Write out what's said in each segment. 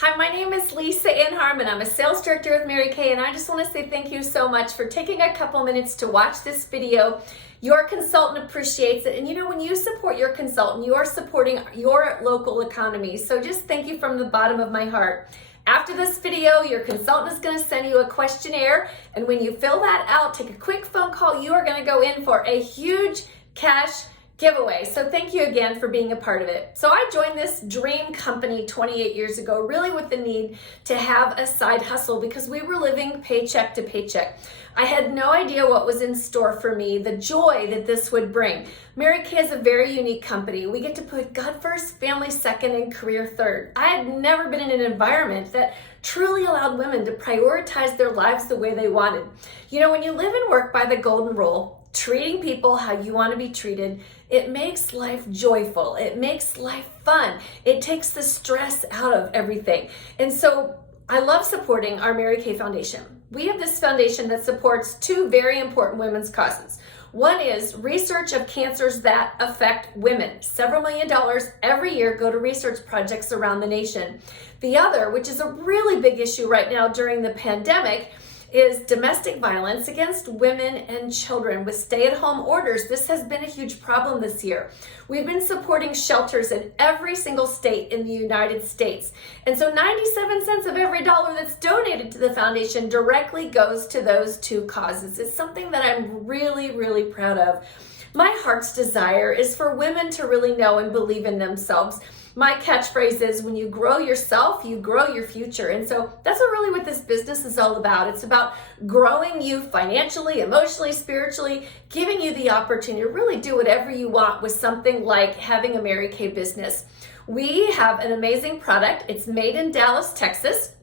Hi, my name is LisaAnne Harmon. I'm a sales director with Mary Kay, and I just want to say thank you so much for taking a couple minutes to watch this video. Your consultant appreciates it, and you know, when you support your consultant, you are supporting your local economy. So just thank you from the bottom of my heart. After this video, your consultant is going to send you a questionnaire, and when you fill that out, take a quick phone call. You are going to go in for a huge cash giveaway. So thank you again for being a part of it. So I joined this dream company 28 years ago, really with the need to have a side hustle because we were living paycheck to paycheck. I had no idea what was in store for me, the joy that this would bring. Mary Kay is a very unique company. We get to put God first, family second, and career third. I had never been in an environment that truly allowed women to prioritize their lives the way they wanted. You know, when you live and work by the golden rule, treating people how you want to be treated, it makes life joyful. It makes life fun. It takes the stress out of everything. And so I love supporting our Mary Kay Foundation. We have this foundation that supports two very important women's causes. One is research of cancers that affect women. Several $1 million every year go to research projects around the nation. The other, which is a really big issue right now during the pandemic, is domestic violence against women and children with stay-at-home orders. This has been a huge problem this year. We've been supporting shelters in every single state in the United States. And so 97 cents of every dollar that's donated to the foundation directly goes to those two causes. It's something that I'm really, really proud of. My heart's desire is for women to really know and believe in themselves. My catchphrase is, when you grow yourself, you grow your future. And so that's really what this business is all about. It's about growing you financially, emotionally, spiritually, giving you the opportunity to really do whatever you want with something like having a Mary Kay business. We have an amazing product. It's made in Dallas, Texas.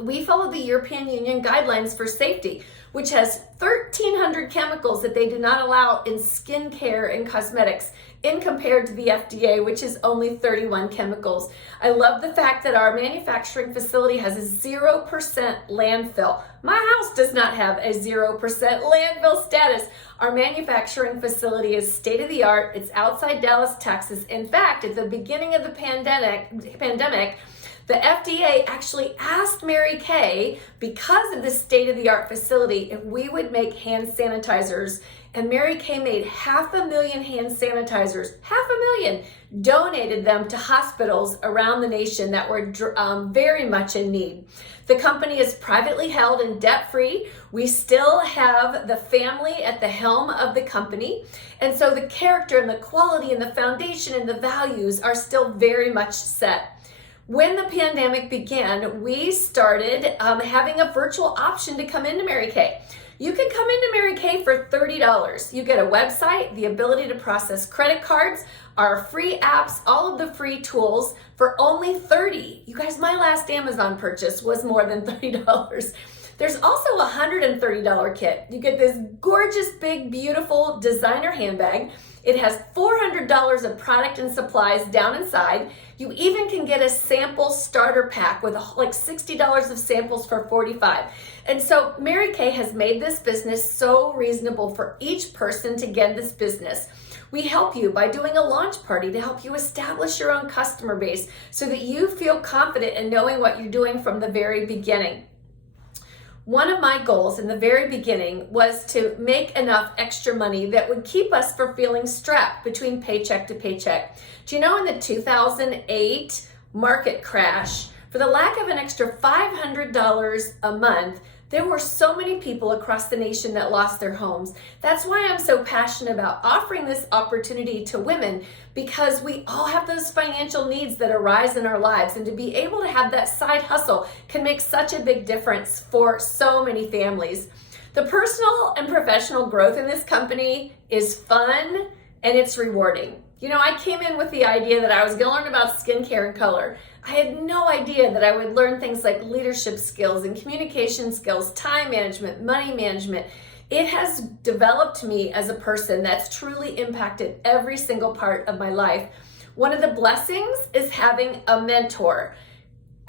We follow the European Union guidelines for safety, which has 1,300 chemicals that they do not allow in skincare and cosmetics, in compared to the FDA, which is only 31 chemicals. I love the fact that our manufacturing facility has a 0% landfill. My house does not have a 0% landfill status. Our manufacturing facility is state-of-the-art. It's outside Dallas, Texas. In fact, at the beginning of the pandemic, the FDA actually asked Mary Kay, because of this state-of-the-art facility, if we would make hand sanitizers. And Mary Kay made 500,000 hand sanitizers, 500,000, donated them to hospitals around the nation that were very much in need. The company is privately held and debt-free. We still have the family at the helm of the company. And so the character and the quality and the foundation and the values are still very much set. When the pandemic began, we started having a virtual option to come into Mary Kay. You can come into Mary Kay for $30. You get a website, the ability to process credit cards, our free apps, all of the free tools for only $30. You guys, my last Amazon purchase was more than $30. There's also a $130 kit. You get this gorgeous, big, beautiful designer handbag. It has $400 of product and supplies down inside. You even can get a sample starter pack with like $60 of samples for $45. And so Mary Kay has made this business so reasonable for each person to get this business. We help you by doing a launch party to help you establish your own customer base so that you feel confident in knowing what you're doing from the very beginning. One of my goals in the very beginning was to make enough extra money that would keep us from feeling strapped between paycheck to paycheck. Do you know, in the 2008 market crash, for the lack of an extra $500 a month, there were so many people across the nation that lost their homes. That's why I'm so passionate about offering this opportunity to women, because we all have those financial needs that arise in our lives, and to be able to have that side hustle can make such a big difference for so many families. The personal and professional growth in this company is fun and it's rewarding. You know, I came in with the idea that I was going to learn about skincare and color. I had no idea that I would learn things like leadership skills and communication skills, time management, money management. It has developed me as a person that's truly impacted every single part of my life. One of the blessings is having a mentor.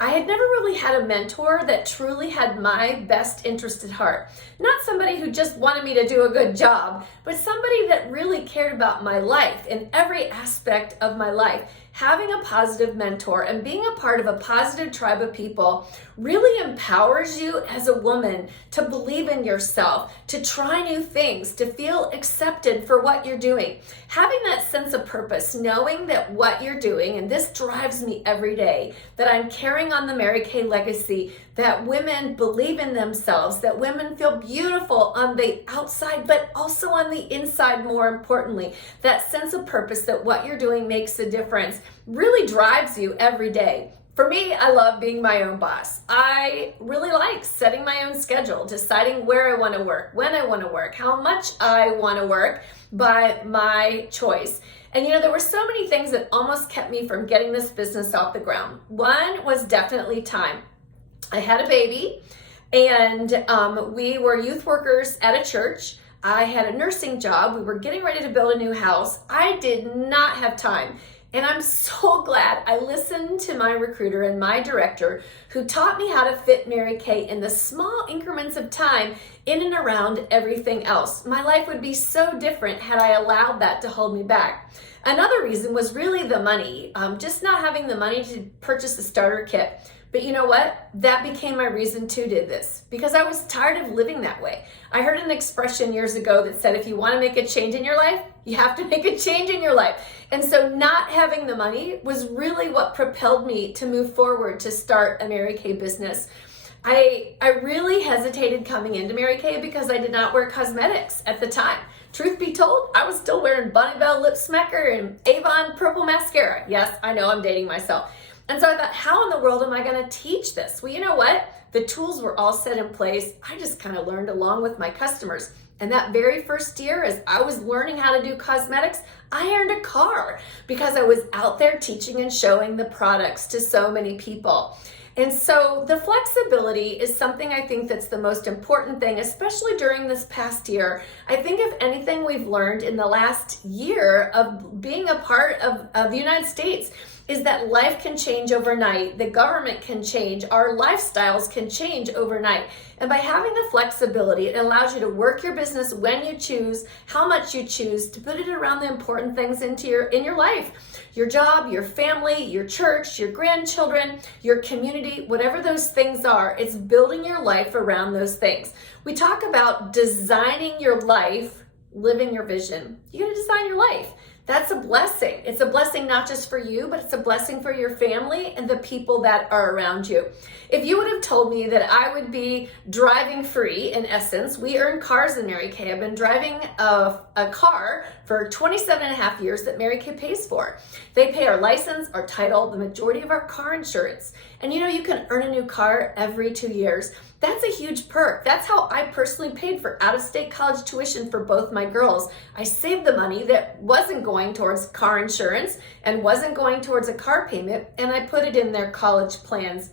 I had never really had a mentor that truly had my best interest at heart. Not somebody who just wanted me to do a good job, but somebody that really cared about my life in every aspect of my life. having a positive mentor and being a part of a positive tribe of people really empowers you as a woman to believe in yourself, to try new things, to feel accepted for what you're doing. Having that sense of purpose, knowing that what you're doing, and this drives me every day, that I'm carrying on the Mary Kay legacy, that women believe in themselves, that women feel beautiful on the outside, but also on the inside, more importantly. That sense of purpose that what you're doing makes a difference really drives you every day. For me, I love being my own boss. I really like setting my own schedule, deciding where I want to work, when I want to work, how much I want to work by my choice. And there were so many things that almost kept me from getting this business off the ground. One was definitely time. I had a baby, and we were youth workers at a church. I had a nursing job. We were getting ready to build a new house. I did not have time. And I'm so glad I listened to my recruiter and my director, who taught me how to fit Mary Kay in the small increments of time in and around everything else. My life would be so different had I allowed that to hold me back. Another reason was really the money, just not having the money to purchase a starter kit. But you know what? That became my reason to do this, because I was tired of living that way. I heard an expression years ago that said, if you want to make a change in your life, you have to make a change in your life. And so not having the money was really what propelled me to move forward to start a Mary Kay business. I really hesitated coming into Mary Kay because I did not wear cosmetics at the time. Truth be told, I was still wearing Bonnie Bell lip smacker and Avon purple mascara. Yes, I know I'm dating myself. And so I thought, how in the world am I going to teach this? Well, you know what? The tools were all set in place. I just kind of learned along with my customers. And that very first year, as I was learning how to do cosmetics, I earned a car because I was out there teaching and showing the products to so many people. And so the flexibility is something I think that's the most important thing, especially during this past year. I think if anything we've learned in the last year of being a part of the United States is that life can change overnight, the government can change, our lifestyles can change overnight. And by having the flexibility, it allows you to work your business when you choose, how much you choose, to put it around the important things in your life. Your job, your family, your church, your grandchildren, your community, whatever those things are, it's building your life around those things. We talk about designing your life, living your vision. You gotta design your life. That's a blessing. It's a blessing not just for you, but it's a blessing for your family and the people that are around you. If you would have told me that I would be driving free, in essence, we earn cars in Mary Kay. I've been driving a car for 27 and a half years that Mary Kay pays for. They pay our license, our title, the majority of our car insurance. And you can earn a new car every 2 years. That's a huge perk. That's how I personally paid for out-of-state college tuition for both my girls. I saved the money that wasn't going towards car insurance and wasn't going towards a car payment, and I put it in their college plans.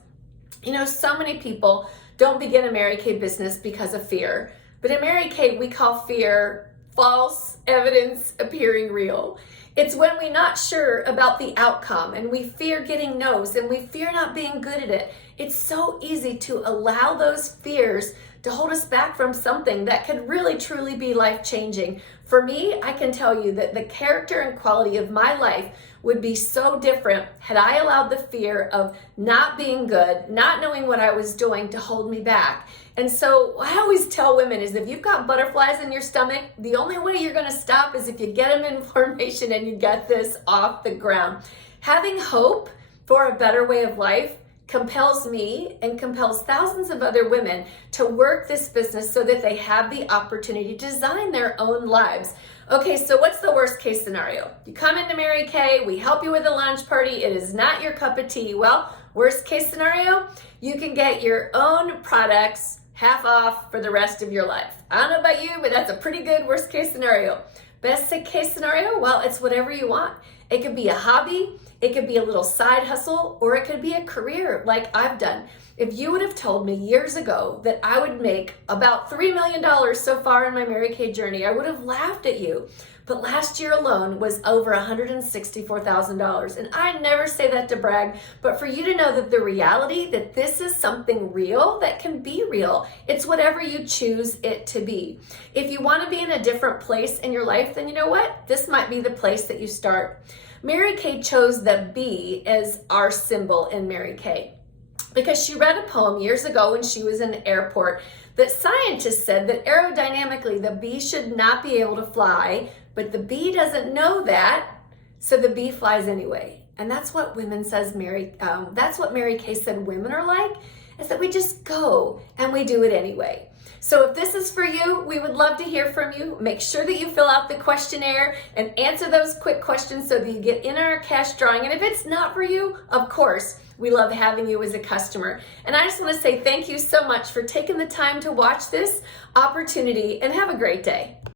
So many people don't begin a Mary Kay business because of fear. But in Mary Kay, we call fear false evidence appearing real. It's when we're not sure about the outcome and we fear getting no's and we fear not being good at it. It's so easy to allow those fears to hold us back from something that could really truly be life-changing. For me, I can tell you that the character and quality of my life would be so different had I allowed the fear of not being good, not knowing what I was doing to hold me back. And so I always tell women is if you've got butterflies in your stomach, the only way you're going to stop is if you get them in formation and you get this off the ground. Having hope for a better way of life compels me and compels thousands of other women to work this business so that they have the opportunity to design their own lives. Okay, so what's the worst case scenario? You come into Mary Kay, we help you with a lunch party, it is not your cup of tea. Well, worst case scenario, you can get your own products half off for the rest of your life. I don't know about you, but that's a pretty good worst case scenario. Best case scenario, well, it's whatever you want. It could be a hobby, it could be a little side hustle, or it could be a career like I've done. If you would have told me years ago that I would make about $3 million so far in my Mary Kay journey, I would have laughed at you. But last year alone was over $164,000. And I never say that to brag, but for you to know that the reality that this is something real that can be real. It's whatever you choose it to be. If you want to be in a different place in your life, then you know what? This might be the place that you start. Mary Kay chose the bee as our symbol in Mary Kay because she read a poem years ago when she was in an airport that scientists said that aerodynamically the bee should not be able to fly, but the bee doesn't know that, so the bee flies anyway. And that's what that's what Mary Kay said women are like, is that we just go and we do it anyway. So if this is for you, we would love to hear from you. Make sure that you fill out the questionnaire and answer those quick questions so that you get in our cash drawing. And if it's not for you, of course, we love having you as a customer. And I just want to say thank you so much for taking the time to watch this opportunity, and have a great day.